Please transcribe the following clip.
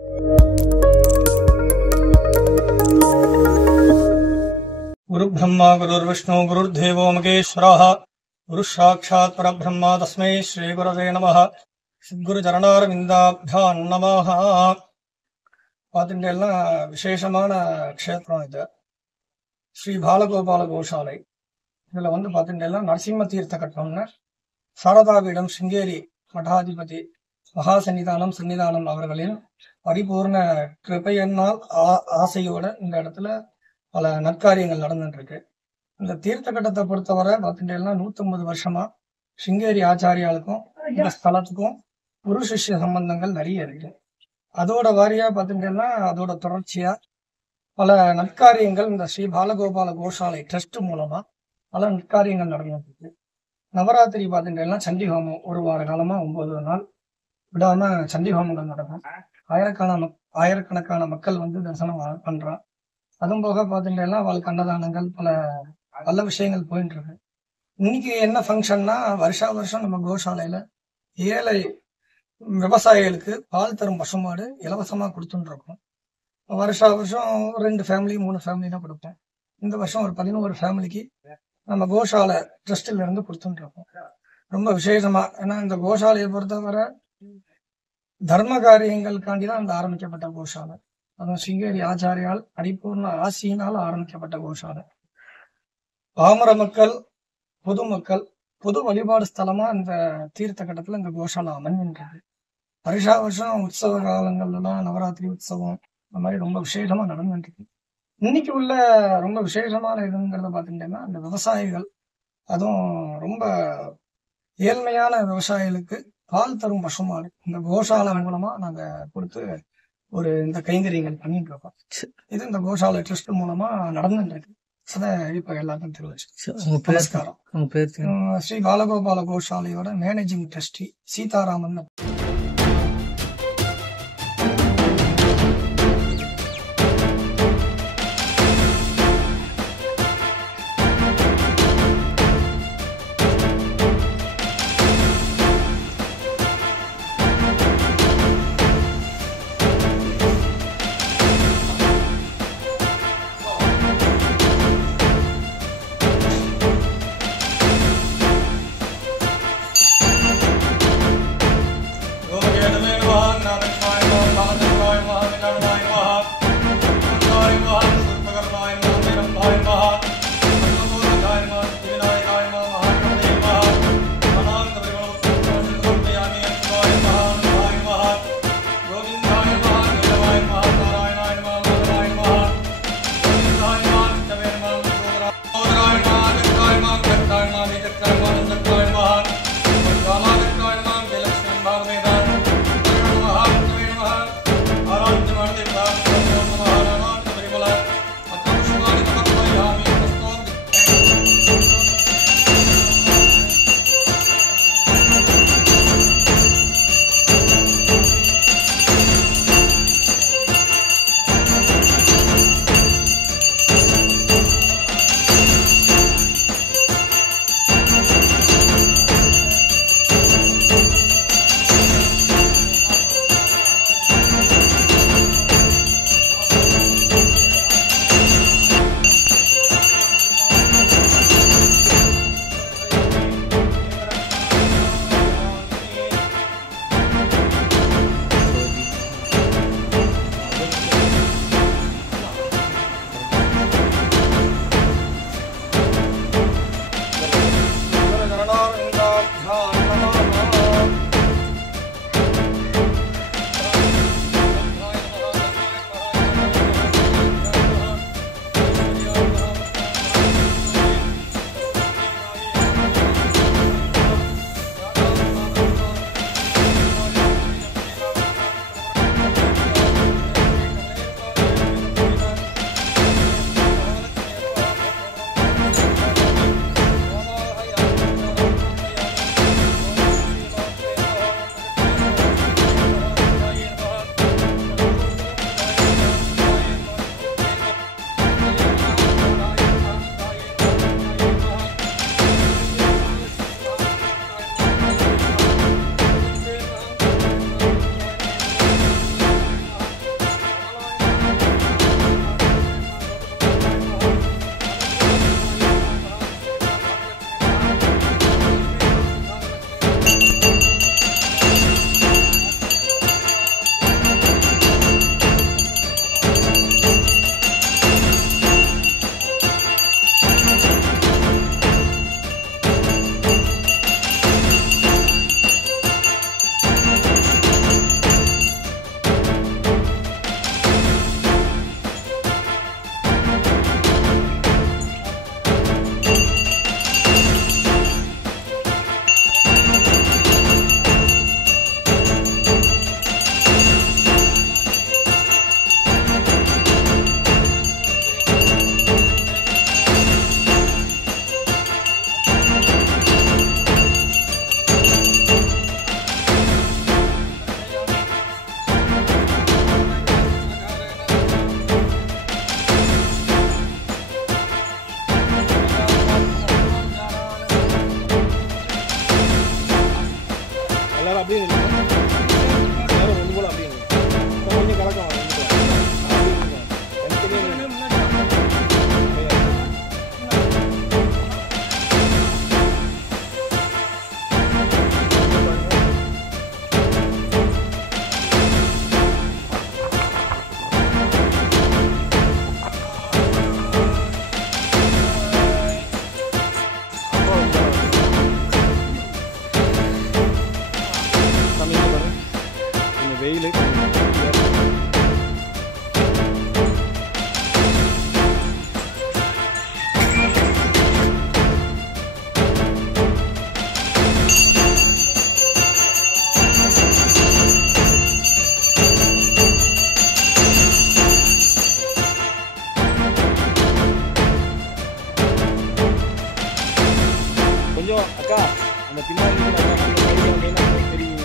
गुरु ब्रह्मा गुरुर्विष्णु गुरुर्देवो महेश्वरः गुरु साक्षात् परब्रह्म तस्मै श्री गुरवे नमः सद्गुरु चरणारविन्दाभ्यां नमः பாத்தீங்கன்னா விசேஷமான க்ஷேத்திரம் இது ஸ்ரீ பாலகோபால கோஷாலை. இதுல பாத்தீங்கன்னா நரசிம்ம தீர்த்த கட்டம்னு சாரதாபீடம் சிங்கேரி மடாதிபதி மகா சன்னிதானம் அவர்களின் பரிபூர்ண கிருபையினால் ஆசையோட இந்த இடத்துல பல நற்காரியங்கள் நடந்துட்டு இருக்கு. இந்த தீர்த்த கட்டத்தை பொறுத்தவரை பாத்தீங்கன்னா 150 வருஷமா சிங்கேரி ஆச்சாரியாளுக்கும் இந்த ஸ்தலத்துக்கும் குரு சிஷ்ய சம்பந்தங்கள் நிறைய இருக்கு. அதோட வாரியா பாத்தீங்கன்னா அதோட தொடர்ச்சியா பல நற்காரியங்கள் இந்த ஸ்ரீ பாலகோபால கோஷாலை ட்ரஸ்ட் மூலமா பல நற்காரியங்கள் நடந்துட்டு இருக்கு. நவராத்திரி பாத்தீங்கன்னா சண்டி ஹோமம் ஒரு வார காலமா 9 நாள் விடாம சண்டி ஹோமங்கள் நடக்கும். ஆயிரக்கணக்கான மக்கள் தரிசனம் பண்றான். அதுவும் போக பாத்தீங்கன்னா அவளுக்கு அன்னதானங்கள் பல நல்ல விஷயங்கள் போயிட்டு இருக்கு. இன்னைக்கு என்ன ஃபங்க்ஷன்னா வருஷம் நம்ம கோஷாலையில ஏழை விவசாயிகளுக்கு பால் தரும் பசுமாடு இலவசமா கொடுத்துட்டு இருக்கோம். வருஷம் 2 ஃபேமிலி 3 ஃபேமிலி தான் கொடுப்போம். இந்த வருஷம் ஒரு 11 ஃபேமிலிக்கு நம்ம கோஷாலை ட்ரஸ்ட்ல இருந்து கொடுத்துட்டு இருக்கோம். ரொம்ப விசேஷமா, ஏன்னா இந்த கோஷாலையை பொறுத்தவரை தர்ம காரியங்களுக்காண்டிதான் இந்த ஆரம்பிக்கப்பட்ட கோஷாலை. அதுவும் சிங்கேரி ஆச்சாரியால் பரிபூர்ண ஆசியினால் ஆரம்பிக்கப்பட்ட கோஷாலை. பாமர மக்கள் பொதுமக்கள் பொது வழிபாடு ஸ்தலமா இந்த தீர்த்த கட்டத்துல இந்த கோஷாலை அமைஞ்சின்றது. வருஷம் உற்சவ காலங்கள்லாம் நவராத்திரி உற்சவம் இந்த மாதிரி ரொம்ப விசேஷமா நடந்துட்டு. இன்னைக்கு உள்ள ரொம்ப விசேஷமான இதுங்கிறத பாத்தீங்கன்னா இந்த விவசாயிகள், அதுவும் ரொம்ப ஏழ்மையான விவசாயிகளுக்கு பால் தரும் பசுமாடு இந்த கோஷாலை மூலமா நாங்க கொடுத்து ஒரு இந்த கைங்கரியங்கள் பண்ணிட்டு இருக்கோம். இது இந்த கோஷாலை ட்ரஸ்ட் மூலமா நடந்துட்டு இருக்கு. அத இப்ப எல்லாருக்கும் தெரிவிச்சு நமஸ்காரம். ஸ்ரீ பாலகோபால கோஷாலையோட மேனேஜிங் ட்ரஸ்டி சீதாராமன். அப்படியே நேரம் ஒன்று போல அப்படியே கொஞ்சம் கலக்கம் வெயில் கொஞ்சம் அக்கா அந்த பின்னாடி தெரியும்